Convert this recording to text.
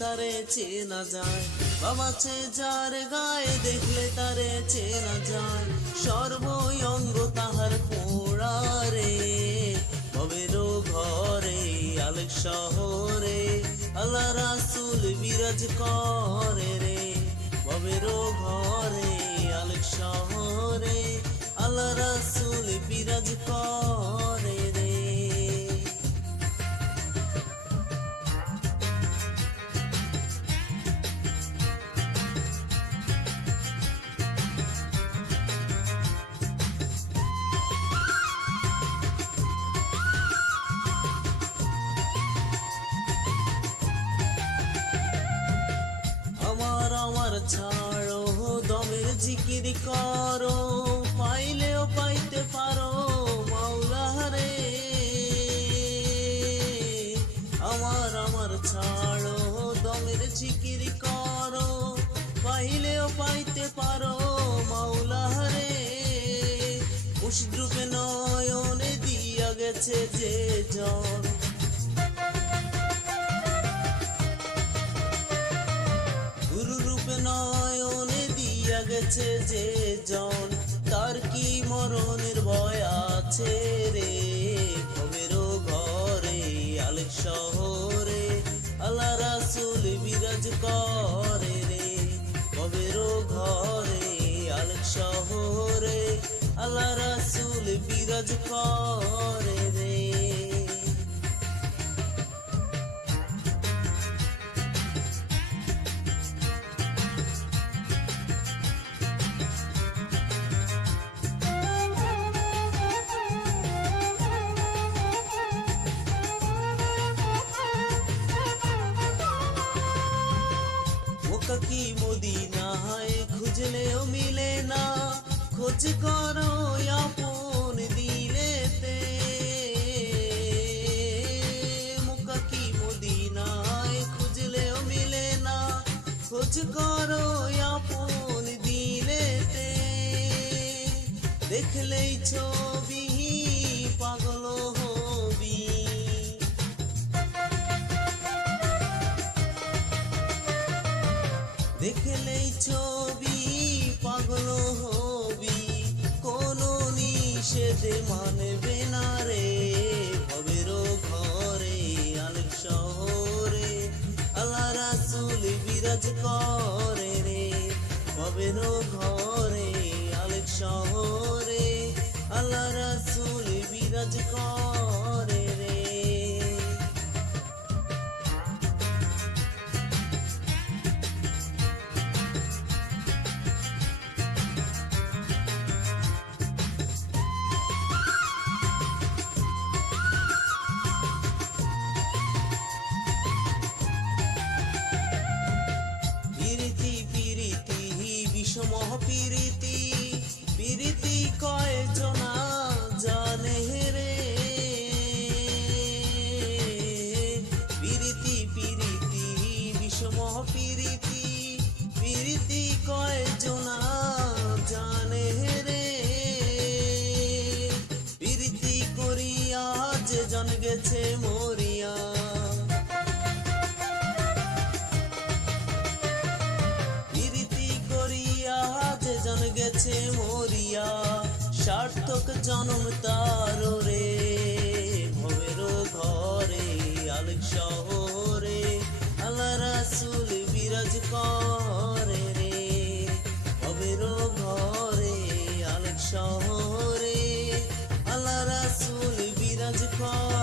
তারে চেনা যায়, বাবাছে যার গায়ে দেখলে তারে চেনা যায়, সর্বঙ্গ তাহার পোড়া রে। ভবেরও ঘরে আলেক শহরে আল্লাহ রাসূল বিরাজ করে রে। ভবেরও ঘরে আলেক শহরে আল্লাহ রাসূল বিরাজ করে রে। আমার ছাড়ো দমের জিকির করো, পাইলেও পাইতে পারো মাওলা রে। আমার ছাড়ো দমের জিকির করো, পাইলেও পাইতে পারো মাওলা রে। মুর্শিদ রূপে নয়নে দিয়া গেছে যে জন, নয়নে দিয়া গেছে যে জন, তার কি মরণের ভয় আছে রে। ভবেরও ঘরে আলেক শহরে আল্লাহ রাসূল বিরাজ করে রে। ভবেরও ঘরে আলেক শহরে আল্লাহ রাসূল বিরাজ করে রে। কি মদিনায় খুঁজলেও মিলে না, খোঁজ করো আপন দিলেতে। মুকা কি মদিনায় খুঁজলেও মিলে না, খোঁজ করো আপন দিলেতে। দেখলেই ছবি পাগল হবি, দেখলেই ছবি পাগল হবি, কোনো নিষেধ মানবে না রে। ভবেরও ঘরে আলেক শহরে আল্লাহ রাসূল বিরাজ করে রে। ভবেরও ঘরে আলেক শহরে আল্লাহ রাসূল বিরাজ করে রে। বিষমহ প্রীতি, প্রীতি কয়জনা জানে রে। প্রীতি বিষমহ প্রীতি, প্রীতি কয়জনা জানে রে। প্রীতি করিয়া যে জন গেছে মরিয়া, যে জন গেছে মরিয়া, সার্থক জনম তার রে। ভবেরও ঘরে আলেক শহরে আল্লাহ রাসূল বিরাজ করে রে। ভবেরও ঘরে আলেক শহরে আল্লাহ রাসূল বিরাজ করে।